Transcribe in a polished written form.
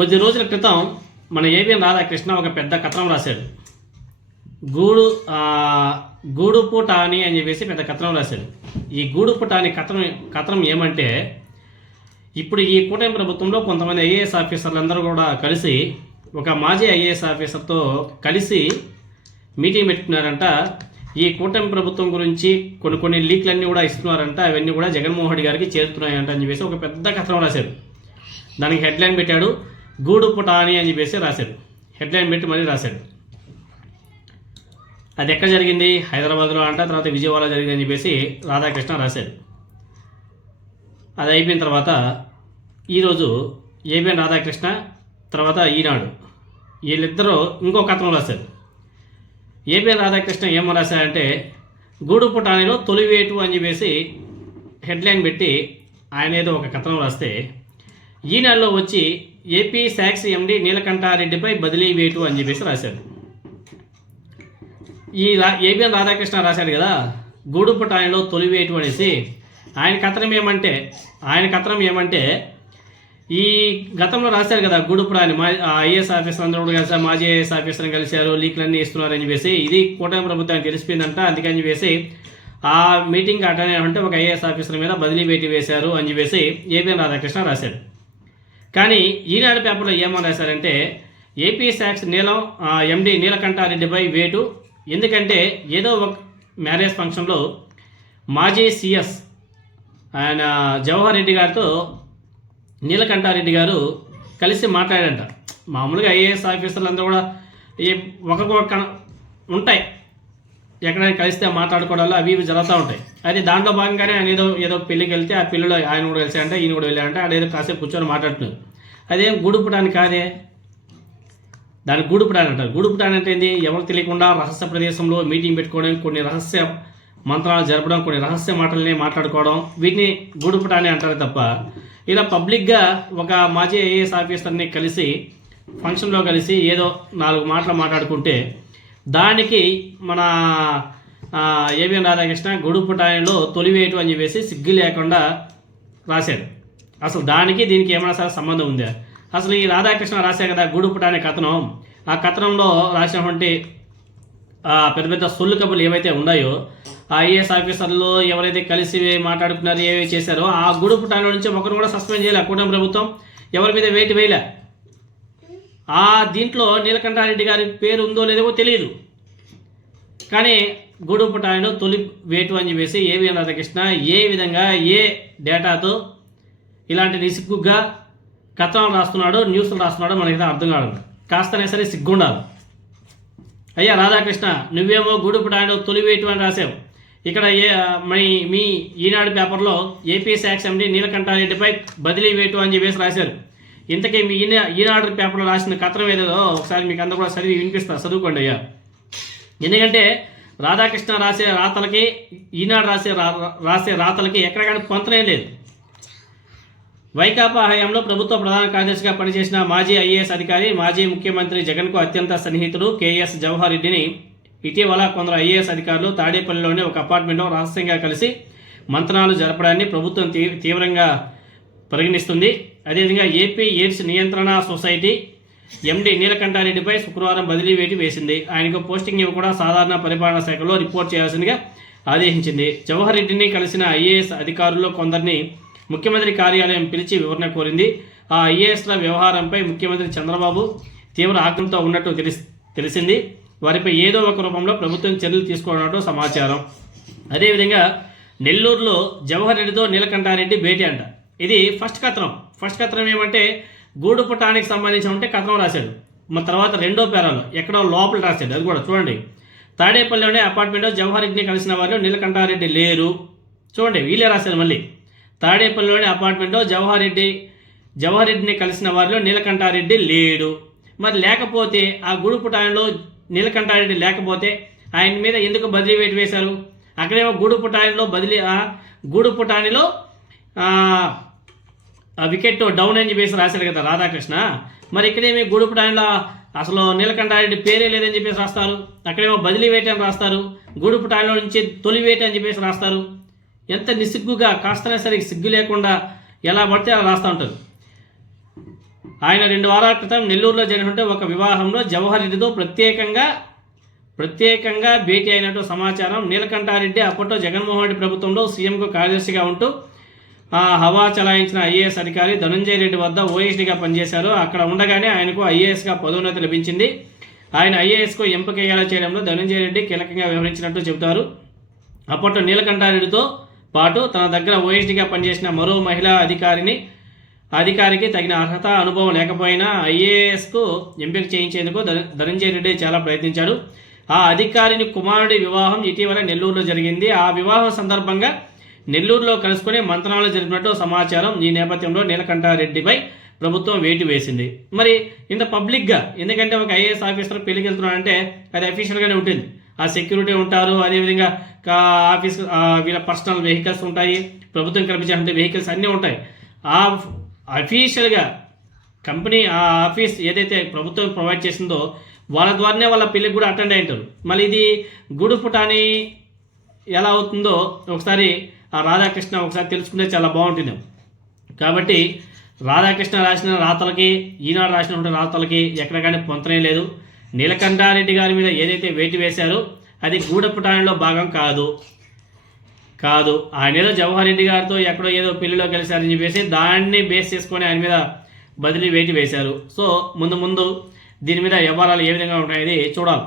కొద్ది రోజుల క్రితం మన ఏబిఎన్ రాధాకృష్ణ ఒక పెద్ద కథనం రాశాడు. గూడు పుటాని అని చెప్పేసి పెద్ద కథనం రాశాడు. ఈ గూడు పుటాని కథనం ఏమంటే, ఇప్పుడు ఈ కూటమి ప్రభుత్వంలో కొంతమంది ఐఏఎస్ ఆఫీసర్లు అందరూ కూడా కలిసి ఒక మాజీ ఐఏఎస్ ఆఫీసర్తో కలిసి మీటింగ్ పెట్టుకున్నారంట. ఈ కూటమి ప్రభుత్వం గురించి కొన్ని లీక్లన్నీ కూడా ఇస్తున్నారంట. అవన్నీ కూడా జగన్మోహన్ రెడ్డి గారికి చేరుతున్నాయంట అని చెప్పేసి ఒక పెద్ద కథనం రాశాడు. దానికి హెడ్లైన్ పెట్టాడు, గూడు పుటాని అని చెప్పేసి రాశాడు. హెడ్లైన్ పెట్టి మళ్ళీ రాశాడు. అది ఎక్కడ జరిగింది? హైదరాబాద్లో అంట, తర్వాత విజయవాడలో జరిగింది అని చెప్పేసి రాధాకృష్ణ రాశాడు. అది అయిపోయిన తర్వాత ఈరోజు ఏబిఎన్ రాధాకృష్ణ తర్వాత ఈనాడు వీళ్ళిద్దరూ ఇంకో కథనం రాశారు. ఏబిఎన్ రాధాకృష్ణ ఏమో రాశారంటే, గూడు పుటానిలో తొలివేటు అని చెప్పేసి హెడ్లైన్ పెట్టి ఆయన ఏదో ఒక కథనం రాస్తే, ఈనాడులో వచ్చి ఏపీ శాక్స్ ఎండి నీలకంఠారెడ్డిపై బదిలీ వేటు అని చెప్పేసి రాశారు. ఈ ఏబిఎన్ రాధాకృష్ణ రాశాడు కదా, గూడు పుటానిలో తొలివేటు అనేసి. ఆయన కథనం ఏమంటే ఈ గతంలో రాశారు కదా, గూడు పుటాని ఐఏఎస్ ఆఫీసర్ అందరూ కూడా కలిసారు, మాజీ ఐఏఎస్ ఆఫీసర్ని కలిశారు, లీక్లన్నీ ఇస్తున్నారని చెప్పేసి ఇది కూటమి ప్రభుత్వానికి తెలిసిపోయిందంట. అందుకని చెప్పేసి ఆ మీటింగ్ అటెండ్ అంటే ఒక ఐఏఎస్ ఆఫీసర్ మీద బదిలీ వేటు వేశారు అని చెప్పేసి ఏబిఎన్ రాధాకృష్ణ రాశాడు. కానీ ఈనాడు పేపర్లో ఏమని రాశారంటే, ఏపీ శాక్స్ ఎండి నీలకంఠారెడ్డిపై వేటు. ఎందుకంటే ఏదో ఒక మ్యారేజ్ ఫంక్షన్లో మాజీ సిఎస్ ఆయన జవహర్ రెడ్డి గారితో నీలకంఠారెడ్డి గారు కలిసి మాట్లాడారంట. మామూలుగా ఐఏఎస్ ఆఫీసర్లు అందరూ కూడా ఒకరికొక ఉంటాయి, ఎక్కడైనా కలిస్తే మాట్లాడుకోవడాలు అవి జరుగుతూ ఉంటాయి. అది దాంట్లో భాగంగానే ఆయన ఏదో పెళ్ళికి వెళ్తే ఆ పిల్లలు ఆయన కూడా కలిసారంటే, ఈయన కూడా వెళ్ళారంటే, అదేదో కాసేపు కూర్చొని మాట్లాడుతున్నారు. అదేం గూడుపుటాని కాదే, దాన్ని గూడుపుటాని అంటారు. గూడుపుటాని అంటే ఏంది? ఎవరు తెలియకుండా రహస్య ప్రదేశంలో మీటింగ్ పెట్టుకోవడం, కొన్ని రహస్య మంత్రాలు జరపడం, కొన్ని రహస్య మాటలనే మాట్లాడుకోవడం, వీటిని గూడుపుటాని అంటారు తప్ప ఇలా పబ్లిక్గా ఒక మాజీ ఐఏఎస్ ఆఫీసర్ని కలిసి ఫంక్షన్లో కలిసి ఏదో 4 మాటలు మాట్లాడుకుంటే దానికి మన ఏబిఎన్ రాధాకృష్ణ గూడు పుటానిలో తొలివేటు అని చెప్పేసి సిగ్గు లేకుండా రాశాడు. అసలు దానికి దీనికి ఏమైనా సరే సంబంధం ఉందా? అసలు ఈ రాధాకృష్ణ రాశారు కదా గూడు పుటాని కథనం, ఆ కథనంలో రాసినటువంటి పెద్ద పెద్ద సొల్లు కబుర్లు ఏవైతే ఉన్నాయో, ఆ ఐఏఎస్ ఆఫీసర్లు ఎవరైతే కలిసి మాట్లాడుకున్నారో, ఏవైతే చేశారో, ఆ గూడు పుటాని నుంచి ఒకరు కూడా సస్పెండ్ చేయలే కూటమి ప్రభుత్వం, ఎవరి మీద వేటు వేయలే. ఆ దీంట్లో నీలకంఠారెడ్డి గారి పేరు ఉందో లేదో తెలియదు. కానీ గూడు పుటానిలో తొలి వేటు అని చెప్పేసి ఏబిఎన్ రాధాకృష్ణ ఏ విధంగా ఏ డేటాతో ఇలాంటి నిసిగ్గుగా కథనాలు రాస్తున్నాడో, న్యూస్లు రాస్తున్నాడో మనకి అర్థం కాదు. కాస్తనే సరే సిగ్గుండాలి. అయ్యా రాధాకృష్ణ, నువ్వేమో గూడు పుటానిలో తొలివేటు అని రాసావు. ఇక్కడ మీ ఈనాడు పేపర్లో ఏపీ శాక్స్ ఎండి నీలకంఠారెడ్డిపై బదిలీ వేటు అని చెప్పేసి రాశారు. ఇంతకీ మీ ఈనాడు పేపర్లో రాసిన కథనం ఏదో ఒకసారి మీకు అందరూ కూడా చదువుకోండి అయ్యా. ఎందుకంటే రాధాకృష్ణ రాసే రాతలకి ఈనాడు రాసే రాతలకి ఎక్కడ కానీ పొంతనే లేదు. వైకాపా హయాంలో ప్రభుత్వ ప్రధాన కార్యదర్శిగా పనిచేసిన మాజీ ఐఏఎస్ అధికారి, మాజీ ముఖ్యమంత్రి జగన్కు అత్యంత సన్నిహితుడు కేఎస్ జవహర్ రెడ్డిని ఇటీవల కొందరు ఐఏఎస్ అధికారులు తాడేపల్లిలోని ఒక అపార్ట్మెంట్లో రహస్యంగా కలిసి మంత్రాలు జరపడాన్ని ప్రభుత్వం తీవ్రంగా పరిగణిస్తుంది. అదేవిధంగా ఏపీ ఎయిడ్స్ నియంత్రణ సొసైటీ ఎండి నీలకంఠారెడ్డిపై శుక్రవారం బదిలీ వేటు వేసింది. ఆయనకు పోస్టింగ్ ఇవ్వకుండా సాధారణ పరిపాలనా శాఖలో రిపోర్ట్ చేయాల్సిందిగా ఆదేశించింది. జవహర్ రెడ్డిని కలిసిన ఐఏఎస్ అధికారుల్లో కొందరిని ముఖ్యమంత్రి కార్యాలయం పిలిచి వివరణ కోరింది. ఆ ఐఏఎస్ల వ్యవహారంపై ముఖ్యమంత్రి చంద్రబాబు తీవ్ర ఆగ్రహంతో ఉన్నట్టు తెలిసింది. వారిపై ఏదో ఒక రూపంలో ప్రభుత్వం చర్యలు తీసుకోవడంతో సమాచారం. అదేవిధంగా నెల్లూరులో జవహర్ రెడ్డితో నీలకంఠారెడ్డి భేటీ అంట. ఇది ఫస్ట్ కథనం ఏమంటే గూడు పుటానికి సంబంధించి ఉంటే కథనం రాశాడు. మన తర్వాత రెండో పేరాలో ఎక్కడో లోపల రాశాడు. అది కూడా చూడండి. తాడేపల్లిలోనే అపార్ట్మెంట్లో జవహర్ రెడ్డిని కలిసిన వారిలో నీలకంఠారెడ్డి లేరు. చూడండి, వీళ్ళే రాశారు. మళ్ళీ తాడేపల్లిలోని అపార్ట్మెంట్లో జవహర్ రెడ్డిని కలిసిన వారిలో నీలకంఠారెడ్డి లేడు. మరి లేకపోతే ఆ గూడు పుటానిలో నీలకంఠారెడ్డి లేకపోతే ఆయన మీద ఎందుకు బదిలీ వేటు వేశారు? అక్కడేమో గూడు పుటానిలో వికెట్ డౌన్ అని చెప్పేసి రాశారు కదా రాధాకృష్ణ. మరి ఇక్కడేమి గూడు పుటానిలో అసలు నీలకంఠారెడ్డి పేరే లేదని చెప్పేసి రాస్తారు. అక్కడేమో బదిలీ వేటు అని రాస్తారు. గూడు పుటానిలో నుంచి తొలి వేటు అని చెప్పేసి రాస్తారు. ఎంత నిసిగ్గుగా, కాస్తనే సరే సిగ్గు లేకుండా ఎలా పడితే అలా రాస్తూ ఉంటారు. ఆయన 2 వారాల క్రితం నెల్లూరులో జరిగినటువంటి ఒక వివాహంలో జవహర్ రెడ్డితో ప్రత్యేకంగా భేటీ అయినట్టు సమాచారం. నీలకంఠారెడ్డి అప్పట్లో జగన్మోహన్ రెడ్డి ప్రభుత్వంలో సీఎంకు కార్యదర్శిగా ఉంటూ హవా చలాయించిన ఐఏఎస్ అధికారి ధనంజయ రెడ్డి వద్ద ఓఎస్డీగా పనిచేశారు. అక్కడ ఉండగానే ఆయనకు ఐఏఎస్గా పదోన్నతి లభించింది. ఆయన ఐఏఎస్కు ఎంపికయ్యేలా చేయడంలో ధనంజయ రెడ్డి కీలకంగా వ్యవహరించినట్టు చెబుతారు. అప్పట్లో నీలకంఠారెడ్డితో పాటు తన దగ్గర ఓఎస్డీగా పనిచేసిన మరో మహిళా అధికారికి తగిన అర్హత అనుభవం లేకపోయినా ఐఏఎస్కు ఎంపిక చేయించేందుకు ధనంజయ రెడ్డి చాలా ప్రయత్నించాడు. ఆ అధికారిని కుమారుడి వివాహం ఇటీవల నెల్లూరులో జరిగింది. ఆ వివాహం సందర్భంగా నెల్లూరులో కలుసుకుని మంత్రాలు జరిపినట్టు సమాచారం. ఈ నేపథ్యంలో నీలకంఠారెడ్డిపై ప్రభుత్వం వేటు వేసింది. మరి ఇంత పబ్లిక్గా, ఎందుకంటే ఒక ఐఏఎస్ ఆఫీసర్ పెళ్లికి వెళ్తున్నాడంటే అది అఫీషియల్గానే ఉంటుంది. ఆ సెక్యూరిటీ ఉంటారు, అదేవిధంగా ఆఫీస్ వీళ్ళ పర్సనల్ వెహికల్స్ ఉంటాయి, ప్రభుత్వం కల్పించే వెహికల్స్ అన్నీ ఉంటాయి. ఆ అఫీషియల్గా కంపెనీ ఆ ఆఫీస్ ఏదైతే ప్రభుత్వం ప్రొవైడ్ చేసిందో వాళ్ళ ద్వారానే వాళ్ళ పెళ్ళికి కూడా అటెండ్ అయి ఉంటారు. మళ్ళీ ఇది గూడుపుటాని ఎలా అవుతుందో ఒకసారి ఆ రాధాకృష్ణ ఒకసారి తెలుసుకుంటే చాలా బాగుంటుంది. కాబట్టి రాధాకృష్ణ రాసిన రాతలకి, ఈనాడు రాసినటువంటి రాతలకి ఎక్కడ కానీ పొంతనే లేదు. నీలకంఠారెడ్డి గారి మీద ఏదైతే వేటు వేశారో అది గూడపుటానిలో భాగం కాదు. ఆయన ఏదో జవహర్ రెడ్డి గారితో ఎక్కడో ఏదో పెళ్లిలో కలిశారని చెప్పేసి దాన్ని బేస్ చేసుకొని ఆయన మీద బదిలీ వేటు వేశారు. సో ముందు దీని మీద వ్యవహారాలు ఏ విధంగా ఉంటాయని చూడాలి.